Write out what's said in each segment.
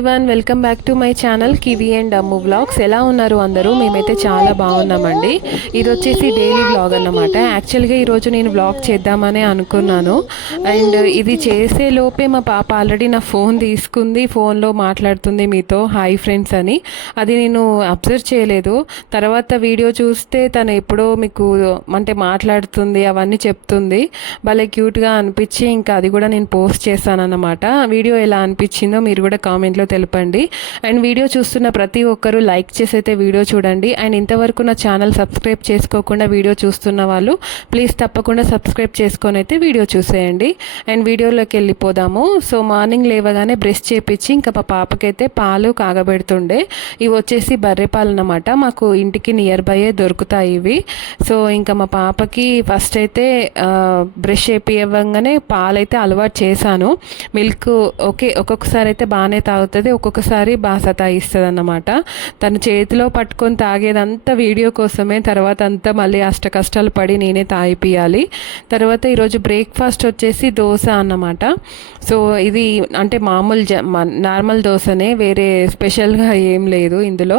Everyone, welcome back to my channel Kivi and Ammu vlogs. ఎలా ఉన్నారు అందరూ? మేమైతే చాలా బాగున్నామండి. ఇది వచ్చేసి డైలీ వ్లాగ్ అన్నమాట. యాక్చువల్గా ఈరోజు నేను వ్లాగ్ చేద్దామని అనుకున్నాను. అండ్ ఇది చేసే లోపే మా పాప ఆల్రెడీ నా ఫోన్ తీసుకుంది, ఫోన్లో మాట్లాడుతుంది మీతో హాయ్ ఫ్రెండ్స్ అని. అది నేను అబ్జర్వ్ చేయలేదు. తర్వాత వీడియో చూస్తే తను ఎప్పుడో మీకు అంటే మాట్లాడుతుంది, అవన్నీ చెప్తుంది. భలే క్యూట్గా అనిపించి ఇంకా అది కూడా నేను పోస్ట్ చేశాను అన్నమాట. వీడియో ఎలా అనిపించిందో మీరు కూడా కామెంట్లో తెలపండి. అండ్ వీడియో చూస్తున్న ప్రతి ఒక్కరూ లైక్ చేసి అయితే వీడియో చూడండి. అండ్ ఇంతవరకు నా ఛానల్ సబ్స్క్రైబ్ చేసుకోకుండా వీడియో చూస్తున్న వాళ్ళు ప్లీజ్ తప్పకుండా సబ్స్క్రైబ్ చేసుకొని అయితే వీడియో చూసేయండి. అండ్ వీడియోలోకి వెళ్ళిపోదాము. సో మార్నింగ్ లేవగానే బ్రష్ చేపించి ఇంకా మా పాపకైతే పాలు కాగబెడుతుండే. ఇవి వచ్చేసి బర్రె పాలు అన్నమాట. మాకు ఇంటికి నియర్ బైయే దొరుకుతాయి ఇవి. సో ఇంకా మా పాపకి ఫస్ట్ అయితే బ్రష్ చేపివ్వగానే పాలైతే అలవాటు చేశాను. మిల్క్ ఓకే, ఒక్కొక్కసారి అయితే బాగానే తాగుతుంది, ఒక్కొక్కసారి బాగా సతాయిస్తుంది అన్నమాట. తను చేతిలో పట్టుకొని తాగేదంతా వీడియో కోసమే. తర్వాత అంతా మళ్ళీ అష్ట కష్టాలు పడి నేనే తాగిపియాలి. తర్వాత ఈరోజు బ్రేక్ఫాస్ట్ వచ్చేసి దోశ అన్నమాట. సో ఇది అంటే మామూలు నార్మల్ దోశనే, వేరే స్పెషల్గా ఏం లేదు ఇందులో.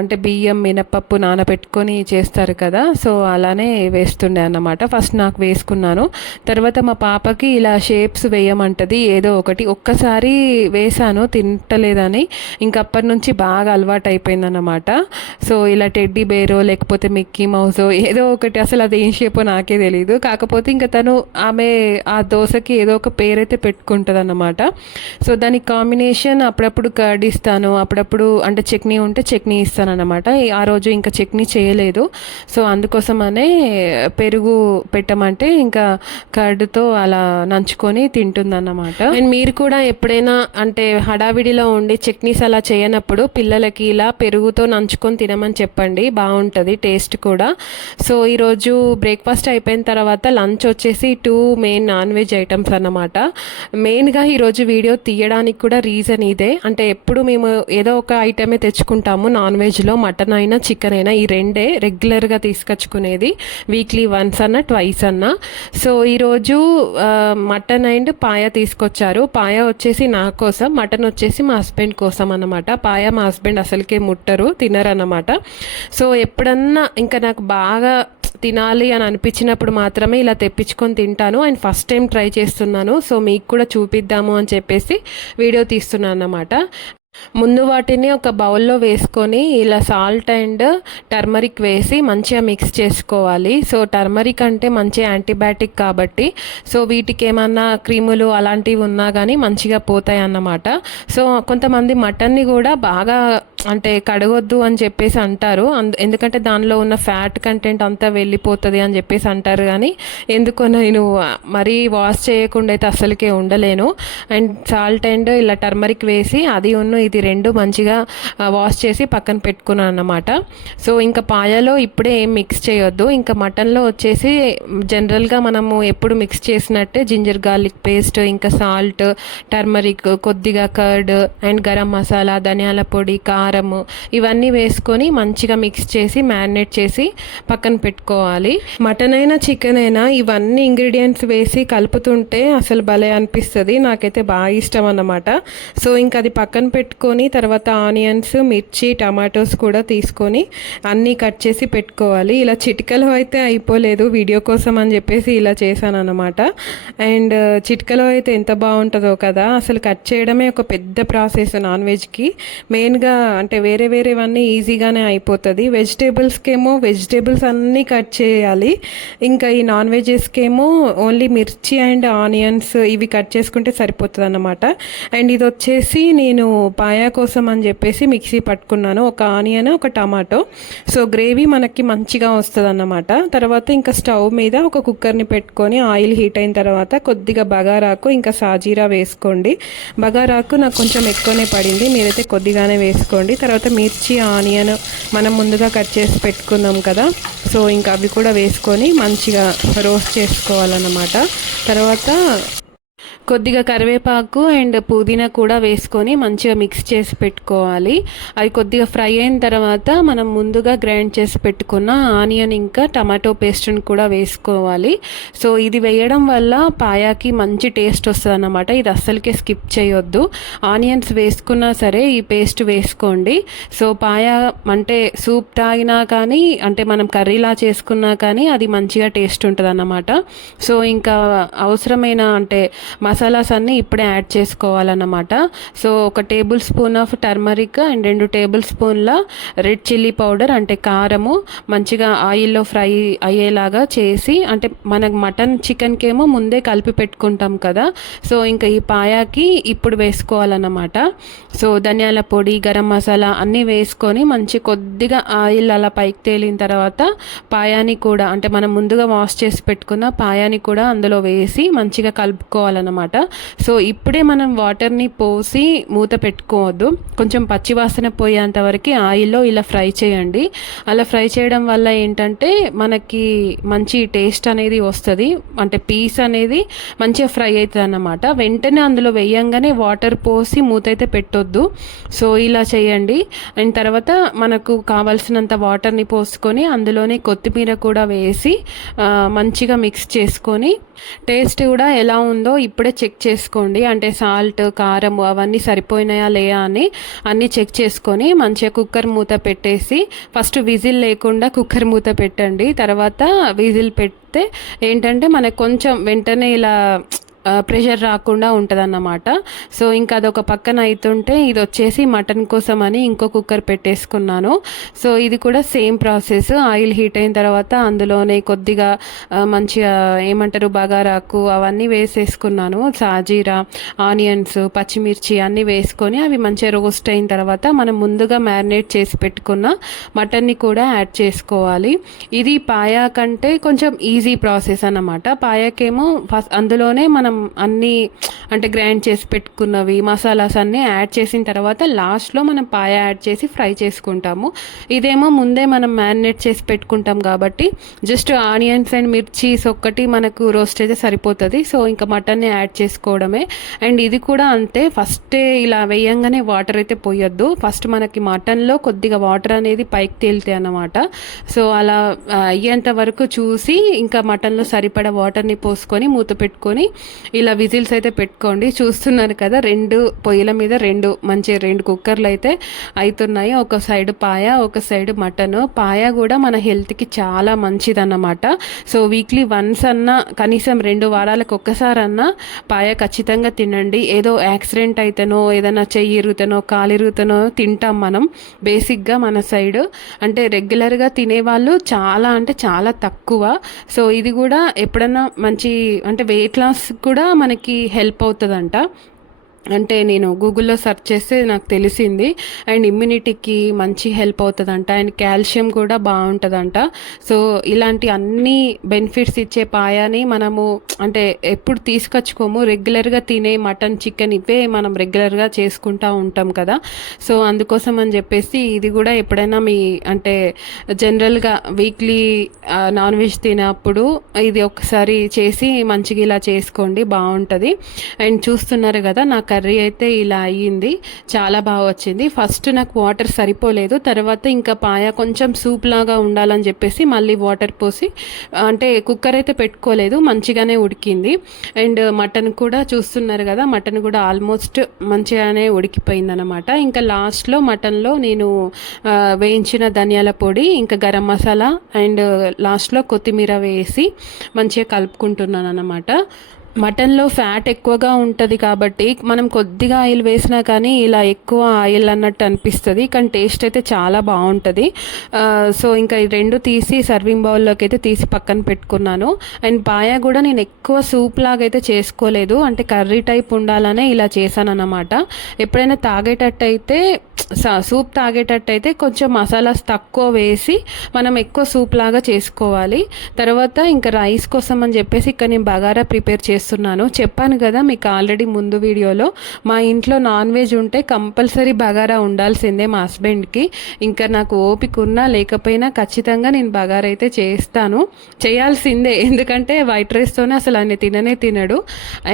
అంటే బియ్యం మినపప్పు నానబెట్టుకొని చేస్తారు కదా, సో అలానే వేస్తుండే అన్నమాట. ఫస్ట్ నాకు వేసుకున్నాను. తర్వాత మా పాపకి ఇలా షేప్స్ వేయమంటది ఏదో ఒకటి. ఒక్కసారి వేసాను తింటలేదని, ఇంకప్పటి నుంచి బాగా అలవాటు అయిపోయిందన్నమాట. సో ఇలా టెడ్డీ బేరో లేకపోతే మిక్కీ మౌసో ఏదో ఒకటి, అసలు అది ఏం షేపో నాకే తెలియదు. కాకపోతే ఇంకా తను ఆమె ఆ దోశకి ఏదో ఒక పేరైతే పెట్టుకుంటుంది అన్నమాట. సో దానికి కాంబినేషన్ అప్పుడప్పుడు కర్డ్ ఇస్తాను, అప్పుడప్పుడు అంటే చట్నీ ఉంటే చట్నీ ఇస్తాను అన్నమాట. ఆ రోజు ఇంకా చట్నీ చేయలేదు, సో అందుకోసమనే పెరుగు పెట్టమంటే ఇంకా కర్డ్తో అలా నంచుకొని తింటుందన్నమాట. అండ్ మీరు కూడా ఎప్పుడైనా అంటే హడావిడిలో ఉండి చట్నీస్ అలా చేయనప్పుడు పిల్లలకి ఇలా పెరుగుతో నంచుకొని తినమని చెప్పండి, బాగుంటుంది టేస్ట్ కూడా. సో ఈరోజు బ్రేక్ఫాస్ట్ అయిపోయిన తర్వాత లంచ్ వచ్చేసి 2 మెయిన్ నాన్ వెజ్ ఐటమ్స్ అన్నమాట. మెయిన్గా ఈరోజు వీడియో తీయడానికి కూడా రీజన్ ఇదే. అంటే ఎప్పుడు మేము ఏదో ఒక ఐటమే తెచ్చుకుంటాము నాన్ వెజ్లో, మటన్ అయినా చికెన్ అయినా, ఈ రెండే రెగ్యులర్గా తీసుకొచ్చుకునేది, వీక్లీ వన్స్ అన్నా ట్వైస్ అన్నా. సో ఈరోజు మటన్ అండ్ పాయ తీసుకొచ్చారు. పాయ వచ్చేసి నా కోసం, మటన్ వచ్చేసి మా హస్బెండ్ కోసం అన్నమాట. పాయ మా హస్బెండ్ అసలుకే ముట్టరు, తినరు అన్నమాట. సో ఎప్పుడన్నా ఇంకా నాకు బాగా తినాలి అని అనిపించినప్పుడు మాత్రమే ఇలా తెప్పించుకొని తింటాను. అండ్ ఫస్ట్ టైం ట్రై చేస్తున్నాను, సో మీకు కూడా చూపిద్దాము అని చెప్పేసి వీడియో తీస్తున్నాను అన్నమాట. ముందు వాటిని ఒక బౌల్లో వేసుకొని ఇలా సాల్ట్ అండ్ టర్మరిక్ వేసి మంచిగా మిక్స్ చేసుకోవాలి. సో టర్మరిక్ అంటే మంచి యాంటీబయాటిక్ కాబట్టి, సో వీటికి ఏమన్నా క్రీములు అలాంటివి ఉన్నా కానీ మంచిగా పోతాయి అన్నమాట. సో కొంతమంది మటన్ని కూడా బాగా అంటే కడగొద్దు అని చెప్పేసి అంటారు, ఎందుకంటే దానిలో ఉన్న ఫ్యాట్ కంటెంట్ అంతా వెళ్ళిపోతుంది అని చెప్పేసి అంటారు. కానీ ఎందుకో నేను మరీ వాష్ చేయకుండా అయితే అసలుకే ఉండలేను. అండ్ సాల్ట్ అండ్ ఇలా టర్మరిక్ వేసి అది ఇది రెండు మంచిగా వాష్ చేసి పక్కన పెట్టుకున్నాను అన్నమాట. సో ఇంకా పాయలో ఇప్పుడే ఏం మిక్స్ చేయొద్దు. ఇంకా మటన్లో వచ్చేసి జనరల్గా మనము ఎప్పుడు మిక్స్ చేసినట్టే జింజర్ గార్లిక్ పేస్ట్, ఇంకా సాల్ట్, టర్మరిక్, కొద్దిగా కర్డ్ అండ్ గరం మసాలా, ధనియాల పొడి, కారం ఇవన్నీ వేసుకొని మంచిగా మిక్స్ చేసి మ్యారినేట్ చేసి పక్కన పెట్టుకోవాలి. మటన్ అయినా చికెన్ అయినా ఇవన్నీ ఇంగ్రీడియంట్స్ వేసి కలుపుతుంటే అసలు భలే అనిపిస్తుంది, నాకైతే బాగా ఇష్టం అన్నమాట. సో ఇంకా అది పక్కన పెట్టుకొని తర్వాత ఆనియన్స్, మిర్చి, టమాటోస్ కూడా తీసుకొని అన్నీ కట్ చేసి పెట్టుకోవాలి. ఇలా చిటికలో అయితే అయిపోలేదు, వీడియో కోసం అని చెప్పేసి ఇలా చేశాను అన్నమాట. అండ్ చిటికలో అయితే ఎంత బాగుంటుందో కదా, అసలు కట్ చేయడమే ఒక పెద్ద ప్రాసెస్ నాన్ వెజ్కి. మెయిన్గా అంటే వేరేవన్నీ ఈజీగానే అయిపోతుంది. వెజిటేబుల్స్కేమో వెజిటేబుల్స్ అన్నీ కట్ చేయాలి. ఇంకా ఈ నాన్ వెజెస్కేమో ఓన్లీ మిర్చి అండ్ ఆనియన్స్ ఇవి కట్ చేసుకుంటే సరిపోతుంది అన్నమాట. అండ్ ఇది వచ్చేసి నేను పాయ కోసం అని చెప్పేసి మిక్సీ పట్టుకున్నాను, ఒక ఆనియన్, ఒక టమాటో. సో గ్రేవీ మనకి మంచిగా వస్తుంది అన్నమాట. తర్వాత ఇంకా స్టవ్ మీద ఒక కుక్కర్ని పెట్టుకొని ఆయిల్ హీట్ అయిన తర్వాత కొద్దిగా బగారాకు ఇంకా సాజీరా వేసుకోండి. బగారాకు నాకు కొంచెం ఎక్కువనే పడింది, మీరైతే కొద్దిగానే వేసుకోండి. తర్వాత మిర్చి, ఆనియన్ మనం ముందుగా కట్ చేసి పెట్టుకున్నాం కదా, సో ఇంకా అవి కూడా వేసుకొని మంచిగా రోస్ట్ చేసుకోవాలన్నమాట. తర్వాత కొద్దిగా కరివేపాకు అండ్ పుదీనా కూడా వేసుకొని మంచిగా మిక్స్ చేసి పెట్టుకోవాలి. అది కొద్దిగా ఫ్రై అయిన తర్వాత మనం ముందుగా గ్రైండ్ చేసి పెట్టుకున్న ఆనియన్ ఇంకా టమాటో పేస్ట్ని కూడా వేసుకోవాలి. సో ఇది వేయడం వల్ల పాయాకి మంచి టేస్ట్ వస్తుంది అన్నమాట. ఇది అస్సలకే స్కిప్ చేయొద్దు. ఆనియన్స్ వేసుకున్నా సరే ఈ పేస్ట్ వేసుకోండి. సో పాయా అంటే సూప్ తాగినా కానీ అంటే మనం కర్రీలా చేసుకున్నా కానీ అది మంచిగా టేస్ట్ ఉంటుంది అన్నమాట. సో ఇంకా అవసరమైన అంటే మసాలాస్ అన్నీ ఇప్పుడే యాడ్ చేసుకోవాలన్నమాట. So 1 table spoon of turmeric and 2 table స్పూన్ల రెడ్ చిల్లీ పౌడర్ అంటే కారము మంచిగా ఆయిల్లో ఫ్రై అయ్యేలాగా చేసి అంటే మనకు మటన్ చికెన్కి ఏమో ముందే కలిపి పెట్టుకుంటాం కదా. సో ఇంకా ఈ పాయాకి ఇప్పుడు వేసుకోవాలన్నమాట. సో ధనియాల పొడి గరం మసాలా అన్నీ వేసుకొని మంచి కొద్దిగా ఆయిల్ అలా పైకి తేలిన తర్వాత పాయాని కూడా అంటే మనం ముందుగా వాష్ చేసి పెట్టుకున్న పాయాని కూడా అందులో వేసి మంచిగా కలుపుకోవాలన్నమాట. సో ఇప్పుడే మనం వాటర్ని పోసి మూత పెట్టుకోవద్దు. కొంచెం పచ్చివాసన పోయేంత వరకు ఆయిల్లో ఇలా ఫ్రై చేయండి. అలా ఫ్రై చేయడం వల్ల ఏంటంటే మనకి మంచి టేస్ట్ అనేది వస్తుంది. అంటే పీస్ అనేది మంచిగా ఫ్రై అవుతుంది అన్నమాట. వెంటనే అందులో వేయంగానే వాటర్ పోసి మూత అయితే పెట్టొద్దు. సో ఇలా చేయండి. అండ్ తర్వాత మనకు కావాల్సినంత వాటర్ని పోసుకొని అందులోనే కొత్తిమీర కూడా వేసి మంచిగా మిక్స్ చేసుకొని టేస్ట్ కూడా ఎలా ఉందో ఇప్పుడే చెక్ చేసుకోండి. అంటే సాల్ట్ కారం అవన్నీ సరిపోయినాయా లేయా అని అన్నీ చెక్ చేసుకొని మంచిగా కుక్కర్ మూత పెట్టేసి ఫస్ట్ విజిల్ లేకుండా కుక్కర్ మూత పెట్టండి. తర్వాత విజిల్ పెడితే ఏంటంటే మనకు కొంచెం వెంటనే ఇలా ప్రెషర్ రాకుండా ఉంటుందన్నమాట. సో ఇంకా అదొక పక్కన అవుతుంటే ఇది వచ్చేసి మటన్ కోసం అని ఇంకో కుక్కర్ పెట్టేసుకున్నాను. సో ఇది కూడా సేమ్ ప్రాసెస్. ఆయిల్ హీట్ అయిన తర్వాత అందులోనే కొద్దిగా మంచిగా ఏమంటారు బగారాకు అవన్నీ వేసేసుకున్నాను. సాజీరా ఆనియన్స్ పచ్చిమిర్చి అన్నీ వేసుకొని అవి మంచిగా రోస్ట్ అయిన తర్వాత మనం ముందుగా మ్యారినేట్ చేసి పెట్టుకున్న మటన్ని కూడా యాడ్ చేసుకోవాలి. ఇది పాయా కంటే కొంచెం ఈజీ ప్రాసెస్ అన్నమాట. పాయాకేమో ఫస్ట్ అందులోనే మనం అన్నీ అంటే గ్రైండ్ చేసి పెట్టుకున్నవి మసాలాస్ అన్నీ యాడ్ చేసిన తర్వాత లాస్ట్లో మనం పాయ యాడ్ చేసి ఫ్రై చేసుకుంటాము. ఇదేమో ముందే మనం మ్యారినేట్ చేసి పెట్టుకుంటాం కాబట్టి జస్ట్ ఆనియన్స్ అండ్ మిర్చీస్ ఒక్కటి మనకు రోస్ట్ అయితే సరిపోతుంది. సో ఇంకా మటన్ని యాడ్ చేసుకోవడమే. అండ్ ఇది కూడా అంతే, ఫస్టే ఇలా వేయంగానే వాటర్ అయితే పోయొద్దు. ఫస్ట్ మనకి మటన్లో కొద్దిగా వాటర్ అనేది పైకి తేలుతాయి అన్నమాట. సో అలా అయ్యేంత వరకు చూసి ఇంకా మటన్లో సరిపడా వాటర్ని పోసుకొని మూత పెట్టుకొని ఇలా విజిల్స్ అయితే పెట్టుకోండి. చూస్తున్నారు కదా 2 పొయ్యిల మీద 2 కుక్కర్లు అయితే అవుతున్నాయి. ఒక సైడ్ పాయ ఒక సైడ్ మటన్. పాయ కూడా మన హెల్త్కి చాలా మంచిదన్నమాట. సో వీక్లీ వన్స్ అన్నా కనీసం 2 వారాలకు ఒక్కసారన్నా పాయ ఖచ్చితంగా తినండి. ఏదో యాక్సిడెంట్ అయితేనో ఏదైనా చెయ్యి ఇరుగుతానో కాలు ఇరుగుతానో తింటాం మనం బేసిక్గా మన సైడ్. అంటే రెగ్యులర్గా తినేవాళ్ళు చాలా అంటే చాలా తక్కువ. సో ఇది కూడా ఎప్పుడన్నా మంచి అంటే వెయిట్ లాస్ కూడా మనకి హెల్ప్ అవుతుందంట. అంటే నేను గూగుల్లో సెర్చ్ చేస్తే నాకు తెలిసింది. అండ్ ఇమ్యూనిటీకి మంచి హెల్ప్ అవుతుందంట. అండ్ కాల్షియం కూడా బాగుంటుందంట. సో ఇలాంటి అన్ని బెనిఫిట్స్ ఇచ్చే పాయాని మనము అంటే ఎప్పుడు తీసుకొచ్చుకోము. రెగ్యులర్గా తినే మటన్ చికెన్ ఇవే మనం రెగ్యులర్గా చేసుకుంటూ ఉంటాం కదా. సో అందుకోసం అని చెప్పేసి ఇది కూడా ఎప్పుడైనా మీ అంటే జనరల్గా వీక్లీ నాన్ వెజ్ తినప్పుడు ఇది ఒకసారి చేసి మంచిగా ఇలా చేసుకోండి, బాగుంటుంది. అండ్ చూస్తున్నారు కదా నా కర్రీ అయితే ఇలా అయ్యింది, చాలా బాగా వచ్చింది. ఫస్ట్ నాకు వాటర్ సరిపోలేదు, తర్వాత ఇంకా పాయ కొంచెం సూప్ లాగా ఉండాలని చెప్పేసి మళ్ళీ వాటర్ పోసి అంటే కుక్కర్ అయితే పెట్టుకోలేదు, మంచిగానే ఉడికింది. అండ్ మటన్ కూడా చూస్తున్నారు కదా, మటన్ కూడా ఆల్మోస్ట్ మంచిగానే ఉడికిపోయింది అనమాట. ఇంకా లాస్ట్లో మటన్లో నేను వేయించిన ధనియాల పొడి ఇంకా గరం మసాలా అండ్ లాస్ట్లో కొత్తిమీర వేసి మంచిగా కలుపుకుంటున్నాను అన్నమాట. మటన్లో ఫ్యాట్ ఎక్కువగా ఉంటుంది కాబట్టి మనం కొద్దిగా ఆయిల్ వేసినా కానీ ఇలా ఎక్కువ ఆయిల్ అన్నట్టు అనిపిస్తుంది, కానీ టేస్ట్ అయితే చాలా బాగుంటుంది. సో ఇంకా ఈ 2 తీసి సర్వింగ్ బౌల్లోకి అయితే తీసి పక్కన పెట్టుకున్నాను. అండ్ పాయ కూడా నేను ఎక్కువ సూప్ లాగా అయితే చేసుకోలేదు, అంటే కర్రీ టైప్ ఉండాలనే ఇలా చేశాను అన్నమాట. ఎప్పుడైనా తాగేటట్టు అయితే సూప్ తాగేటట్టు అయితే కొంచెం మసాలాస్ తక్కువ వేసి మనం ఎక్కువ సూప్ లాగా చేసుకోవాలి. తర్వాత ఇంకా రైస్ కోసం అని చెప్పేసి ఇక్కడ నేను బగారా ప్రిపేర్ చేసుకున్నాను. చేస్తున్నాను. చెప్పాను కదా మీకు ఆల్రెడీ ముందు వీడియోలో, మా ఇంట్లో నాన్ వెజ్ ఉంటే కంపల్సరీ బగారా ఉండాల్సిందే మా హస్బెండ్కి. ఇంకా నాకు ఓపిక ఉన్నా లేకపోయినా ఖచ్చితంగా నేను బగారా అయితే చేస్తాను, చేయాల్సిందే. ఎందుకంటే వైట్ రైస్తోనే అసలు ఆయన తినడు.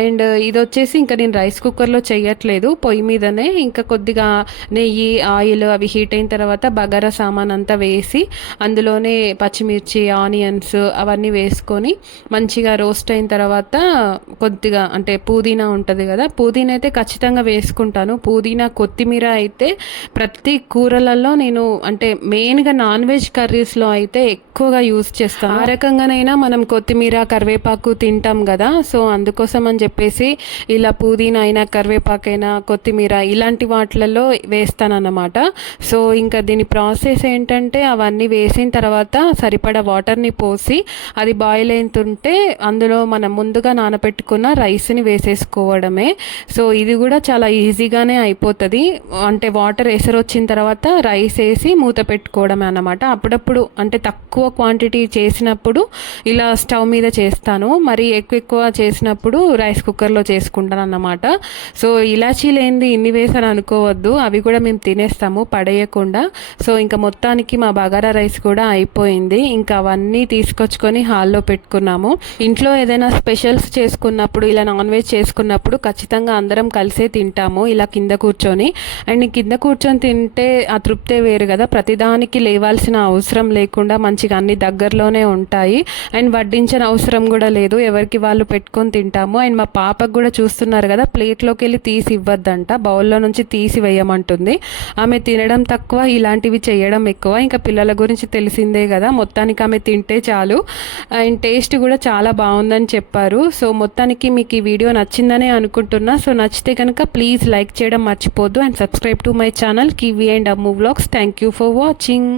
అండ్ ఇది వచ్చేసి ఇంకా నేను రైస్ కుక్కర్లో చేయట్లేదు, పొయ్యి మీదనే. ఇంకా కొద్దిగా నెయ్యి, ఆయిల్ అవి హీట్ అయిన తర్వాత బగారా సామాన్ అంతా వేసి అందులోనే పచ్చిమిర్చి, ఆనియన్స్ అవన్నీ వేసుకొని మంచిగా రోస్ట్ అయిన తర్వాత కొద్దిగా అంటే పుదీనా ఉంటుంది కదా, పుదీనా అయితే ఖచ్చితంగా వేసుకుంటాను. పుదీనా, కొత్తిమీర అయితే ప్రతి కూరలలో నేను అంటే మెయిన్గా నాన్ వెజ్ కర్రీస్లో అయితే ఎక్కువగా యూస్ చేస్తాను. ఆ రకంగానైనా మనం కొత్తిమీర, కరివేపాకు తింటాం కదా, సో అందుకోసం అని చెప్పేసి ఇలా పుదీనా అయినా, కరివేపాకైనా, కొత్తిమీర ఇలాంటి వాటిలలో వేస్తానన్నమాట. సో ఇంకా దీని ప్రాసెస్ ఏంటంటే అవన్నీ వేసిన తర్వాత సరిపడా వాటర్ని పోసి అది బాయిల్ అవుతుంటే అందులో మనం ముందుగా నానబెట్టుకున్న రైస్ని వేసేసుకోవడమే. సో ఇది కూడా చాలా ఈజీగానే అయిపోతుంది. అంటే వాటర్ ఎసరు వచ్చిన తర్వాత రైస్ వేసి మూత పెట్టుకోవడమే అన్నమాట. అప్పుడప్పుడు అంటే తక్కువ క్వాంటిటీ చేసినప్పుడు ఇలా స్టవ్ మీద చేస్తాను, మరి ఎక్కువ చేసినప్పుడు రైస్ కుక్కర్లో చేసుకుంటాను అన్నమాట. సో ఇలాచీ లేనిది ఇన్ని వేసాను అనుకోవద్దు, అవి కూడా మేము తినేస్తాము పడేయకుండా. సో ఇంకా మొత్తానికి మా బగారా రైస్ కూడా అయిపోయింది. ఇంకా అవన్నీ తీసుకొచ్చుకొని హాల్లో పెట్టుకున్నాము. ఇంట్లో ఏదైనా స్పెషల్స్ చేసుకున్నప్పుడు, ఇలా నాన్ వెజ్ చేసుకున్నప్పుడు ఖచ్చితంగా అందరం కలిసే తింటాము ఇలా కింద కూర్చొని. అండ్ కింద కూర్చొని తింటే ఆ తృప్తే వేరు కదా, ప్రతిదానికి లేవాల్సిన అవసరం లేకుండా మంచిగా అన్ని దగ్గరలోనే ఉంటాయి. అండ్ వడ్డించిన అవసరం కూడా లేదు, ఎవరికి వాళ్ళు పెట్టుకొని తింటాము. అండ్ మా పాపకు కూడా చూస్తున్నారు కదా, ప్లేట్లోకి వెళ్ళి తీసి ఇవ్వద్దంట, బౌల్లో నుంచి తీసి వేయమంటుంది. ఆమె తినడం తక్కువ, ఇలాంటివి చేయడం ఎక్కువ. ఇంకా పిల్లల గురించి తెలిసిందే కదా, మొత్తానికి ఆమె తింటే చాలు. అండ్ టేస్ట్ కూడా చాలా బాగుందని చెప్పారు. సో మొత్తానికి మీకు ఈ వీడియో నచ్చిందనే అనుకుంటున్నా. సో నచ్చితే కనుక ప్లీజ్ లైక్ చేయడం మర్చిపోద్దు. And subscribe to my channel Kivi and Ammu vlogs. Thank you for watching.